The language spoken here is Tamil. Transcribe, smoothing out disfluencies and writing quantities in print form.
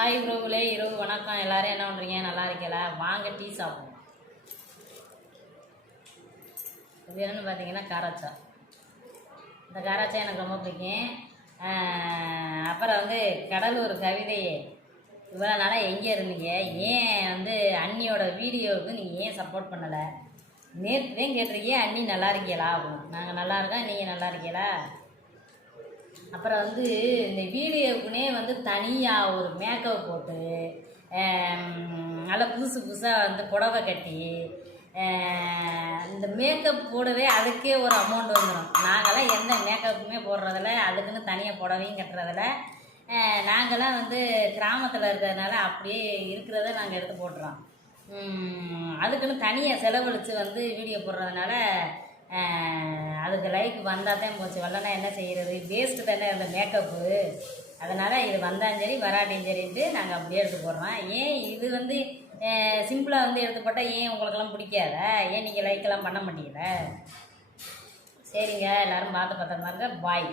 ஹாய் ப்ரோவிலே இரவு வணக்கம். எல்லோரும் என்ன பண்ணுறீங்க? நல்லா இருக்கல? வாங்க டீ சாப்பிடுவோம். இது என்னென்னு பார்த்தீங்கன்னா காராச்சா. இந்த காராச்சா எனக்கு ரொம்ப பிடிக்கும். அப்புறம் கடலூர் கவிதையே, இவ்வளோ நாளாக எங்கே இருந்தீங்க? ஏன் அண்ணியோட வீடியோவுக்கு நீங்கள் ஏன் சப்போர்ட் பண்ணலை? நேற்று தான் கேட்டிருக்கீங்க அண்ணி நல்லா இருக்கீங்களா அப்படின்னு. நாங்கள் நல்லா இருக்கோம், நீங்கள் நல்லா இருக்கீங்களா? அப்புறம் இந்த வீடியோவுக்குனே தனியாக ஒரு மேக்கப் போட்டு நல்லா புதுசு புதுசாக புடவை கட்டி இந்த மேக்கப் போடவே அதுக்கே ஒரு அமௌண்ட் வந்துடும். நாங்கள்லாம் எந்த மேக்கப்புமே போடுறதில்ல, அதுக்குன்னு தனியாக புடவையும் கட்டுறதில்ல. நாங்கள்லாம் கிராமத்தில் இருக்கிறதுனால அப்படியே இருக்கிறத நாங்கள் எடுத்து போட்டுறோம். அதுக்குன்னு தனியாக செலவழித்து வீடியோ போடுறதுனால அதுக்கு லைக் வந்தால் தான் போச்சு. வரலன்னா என்ன செய்கிறது? வேஸ்ட்டு தானே அந்த மேக்கப்பு. அதனால் இது வந்தாலும் சரி வராட்டியும் சரின்ட்டு நாங்கள் அப்படியே எடுத்து போடுறோம். ஏன் இது சிம்பிளாக எடுத்து போட்டால் ஏன் உங்களுக்கெல்லாம் பிடிக்காத? ஏன் நீங்கள் லைக்கெல்லாம் பண்ண மாட்டீங்கள? சரிங்க, எல்லோரும் பார்த்து பத்திரமா இருங்க. பாய்.